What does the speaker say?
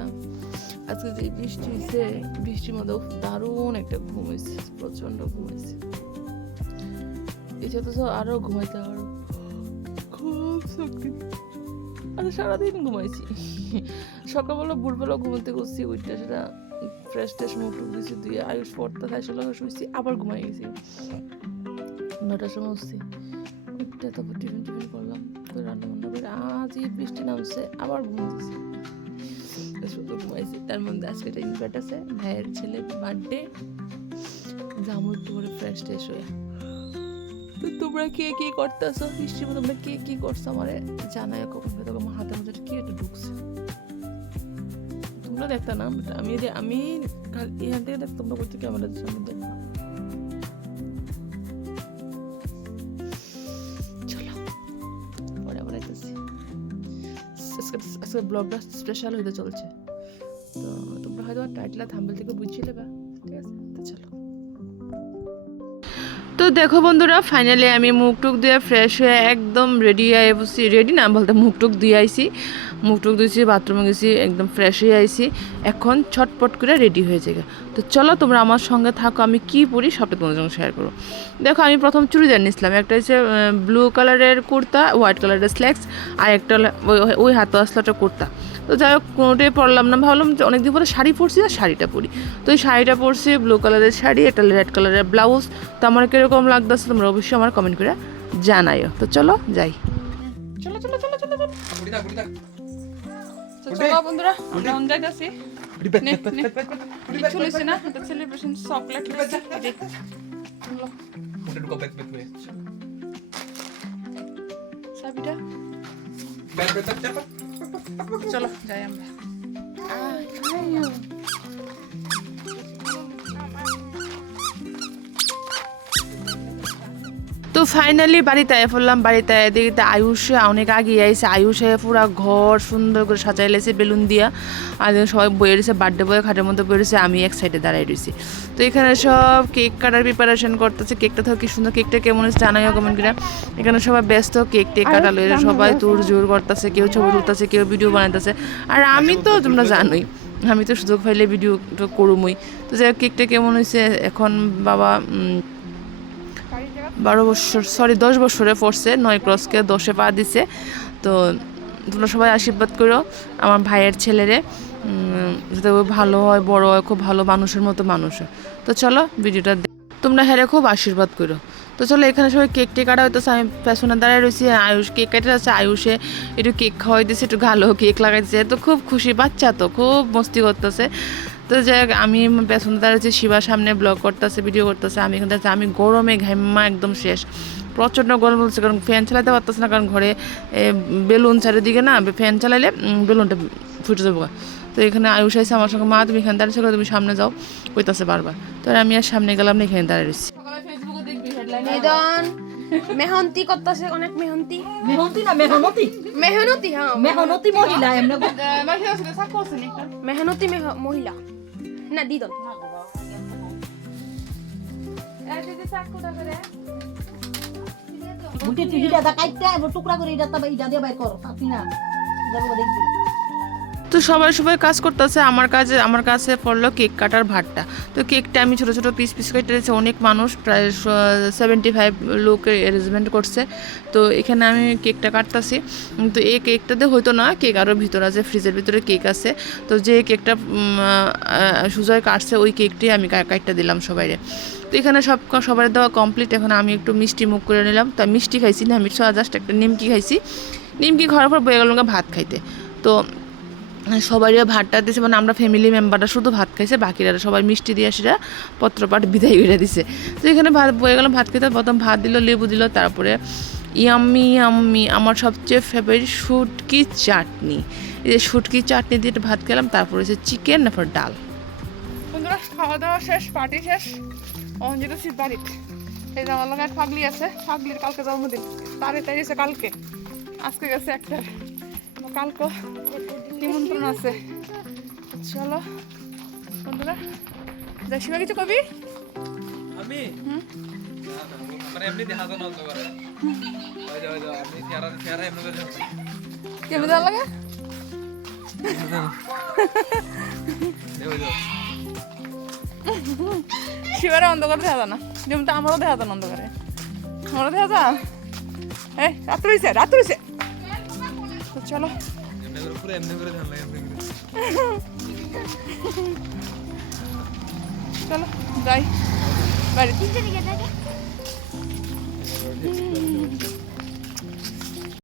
বন্ধুরা, আজকে যে বৃষ্টি হয়েছে, বৃষ্টির মধ্যেও দারুণ একটা ঘুম হয়েছে, প্রচন্ড ঘুম হয়েছে। এছাড়া তো আরো ঘুমাইতে পারো, খুব শক্তি। আচ্ছা, সারাদিন ঘুমাইছি। সকালবেলা ভোরবেলা ঘুমাতে করছি, ওইটা সেটা ফ্রেশ ট্রেশ মুখ টুক দিয়েছি, দুই আয়ুষ পড়তে খাইছিল, শুয়েছি, আবার ঘুমাই গেছি। 9টার সময় উঠছি, ওইটা তারপর টিফিন করলাম, তো রান্না বান্না করে আজ এই বৃষ্টি নামছে, আবার ঘুমাইছি, শুধু ঘুমাইছি। তার মধ্যে আজকে একটা ইনভাইট আছে, ভাইয়ের ছেলের বার্থডে, যাবো একটু করে ফ্রেশ ট্রেশ হয়ে। তো তোমরা কে কি করতেছো, বৃষ্টির মধ্যে তোমরা কে কি করছো আমারে জানাই। কখন আমার হাতের মধ্যে কি একটা ঢুকছে, তোমরা দেখতা না, আমি এখান থেকে দেখ, তোমরা করতে ক্যামেরার সামনে দেখবা। চলো পরে আবার আইতেছি। আজকে ব্লগটা স্পেশাল হইতে চলছে, তো তোমরা হয়তো টাইটেল থাম্বনেল থেকে বুঝিয়ে নেবা, ঠিক আছে? তো চলো। তো দেখো বন্ধুরা, ফাইনালি আমি মুখ টুক দিয়ে ফ্রেশ হয়ে একদম রেডি হয়ে বসছি। রেডি না বলতে মুখ টুক দিয়ে আইছি, মুখ টুক দিয়েছি, বাথরুমে গেছি, একদম ফ্রেশ হয়ে আইছি। এখন ছটপট করে রেডি হয়ে যাবে। তো চলো তোমরা আমার সঙ্গে থাকো, আমি কি পরি সবটা তোমাদের সঙ্গে শেয়ার করো। দেখো, আমি প্রথম চুড়িদার নিয়েছিলাম, একটা হচ্ছে ব্লু কালারের কুর্তা, হোয়াইট কালারের স্ল্যাক্স, আর একটা ওই হাত আসলাটা কুর্তা। তো যাই হোক, কোনোটাই পরলাম না, ভাবলাম যে অনেকদিন পরে শাড়ি পরছি, আর শাড়িটা পরি। তো এই শাড়িটা পরছি, ব্লু কালারের শাড়ি, একটা রেড কালারের ব্লাউজ। তো আমার কীরকম লাগতেছে তোমরা অবশ্যই আমার কমেন্ট করে জানাইও। তো চলো যাই, চলো চলো চলো চলো চলো চলো বন্ধুরা, আমরা অন যাইতাছি। কিছু লইছে না, এটা সেলিব্রেশন চকলেট লইছে, এই চলো ওটা ঢুকো ব্যাক ব্যাক সাবিটা, চলো যাই আমরা। তো ফাইনালি বাড়িতে আয় পড়লাম। বাড়িতে আয় দেখতে আয়ুষে অনেক আগে আইসে, আয়ুষে পুরা ঘর সুন্দর করে সাজাই লেছে বেলুন দিয়া, আর সবাই বয়ে রয়েছে, বার্থডে বয়ে খাটের মধ্যে বয়ে রয়েছে, আমি এক সাইডে দাঁড়াই রয়েছি। তো এখানে সব কেক কাটার প্রিপারেশন করতেছে। কেকটা তো কি সুন্দর, কেকটা কেমন হচ্ছে জানাইও কমেন্ট করে। এখানে সবাই ব্যস্ত, কেক টেক কাটা লইলে সবাই তোর জোর করতেছে, কেউ ছবি তুলতেছে, কেউ ভিডিও বানাইতেছে। আর আমি তো তোমরা জানোই, আমি তো সুযোগ পাইলে ভিডিও করুমই। তো যাই হোক, কেকটা কেমন হয়েছে, এখন বাবা 10 বছরে পড়ছে, 9 ক্রসকে 10-এ পা দিছে। তো তোমরা সবাই আশীর্বাদ করো আমার ভাইয়ের ছেলেরে, যাতে ও ভালো হয়, বড় হয়, খুব ভালো মানুষের মতো মানুষ হয়। তো চলো ভিডিওটা তোমরা হেরে খুব আশীর্বাদ করো। তো চলো, এখানে সবাই কেক টেক কাটা হইতেছে, আমি পেছনে দাঁড়ায় রয়েছি, আয়ুষ কেক কাটে আছে, আয়ুষে একটু কেক খাওয়াই দিচ্ছে, একটু ভালো কেক লাগাইছে, তো খুব খুশি, বাচ্চা তো খুব মস্তি করতেছে। তো যাই হোক, আমি পেছনে দাঁড়িয়েছি, শিবার সামনে ব্লগ করতেছে, ভিডিও করতেছে, আমি এখানে যাচ্ছি, আমি গরমে ঘাইমা একদম শেষ, প্রচণ্ড গরম বলছে, কারণ ফ্যান চালাতে পারতেছে না, কারণ ঘরে বেলুন চারিদিকে না, ফ্যান চালাইলে বেলুনটা ফুটে যাবো। তো এখানে আয়ুষ আইসে আমার সঙ্গে, মা তুমি এখানে দাঁড়িয়েছো, তুমি সামনে যাও কইতাছে বারবার। তো আমি আর সামনে গেলাম না, এখানে দাঁড়িয়ে রয়েছি। মেহনতি করতেছে, অনেক মেহনতি, মেহনতি না মেহনতি, মেহনতি, হ্যাঁ মেহনতি মহিলা, এমনি মেহনতি মহিলা না দিদন। বুটি টিভিটা দা কাইতে টুকরা করে এটা তবে ইটা দিয়ে বাইর করো, আপনি না যাবো দেখবি। তো সবাই কাজ করতেছে, আমার কাছে পড়লো কেক কাটার ভাতটা। তো কেকটা আমি ছোটো ছোটো পিস কেটেছি, অনেক মানুষ, প্রায় 75 লোকের অ্যারেঞ্জমেন্ট করছে। তো এখানে আমি কেকটা কাটতেছি। তো এই কেকটাতে হয়তো না, কেক আরও ভিতরে আছে, ফ্রিজের ভিতরে কেক আছে। তো যে কেকটা সুজয় কাটছে, ওই কেকটি আমি কাটটা দিলাম সবাইরে। তো এখানে সবার দেওয়া কমপ্লিট। এখন আমি একটু মিষ্টি মুখ করে নিলাম। তো মিষ্টি খাইছি না, আমি জাস্ট একটা নিমকি খাইছি। নিমকি খাওয়ার পর বয়ে গেলাম ভাত খাইতে। তো সবাই ভাতটা দিয়েছে, মানে আমরা ফ্যামিলি মেম্বাররা শুধু ভাত খাইছে, বাকিরা সবাই মিষ্টি দিয়ে সেটা পত্রপাঠ বিদায় করে দিছে। তো এখানে ভাত বয়ে গেলাম, ভাত খেতে প্রথম ভাত দিল, লেবু দিল, তারপরে ইয়াম্মি আমার সবচেয়ে ফেভারিট শুটকি চাটনি। এই যে শুটকি চাটনি দিয়ে ভাত খেলাম, তারপরে হচ্ছে চিকেন, তারপর ডাল। বন্ধুরা, খাওয়া দাওয়া শেষ, পার্টি শেষ, অন যেতেছি বাড়িতে। এই যে আমার লোক এক ফাগলি আছে, ফাগলির কালকে জন্মদিন, তার এটাই গেছে কালকে, আজকে গেছে একটা, কালকে নিমন্ত্রণ আছে। চলো বন্ধুরা, যাই। শিবা কিছু কবি? আমি মানে এমনি দেখা তো নজর করে ওই যাও আপনি চেহারা এমনি করে কেমন লাগে? দেও দেও শিবারে অন্ধকারে দেখা যায় না যেমন আমারও দেখা যায় না অন্ধকারে আমারও দেখা যায় এই রাত্র হয়েছে তো চলো এমনি করে পুরো এমনি করে ধান লাগে এমনি করে চলো যাই বাড়িতে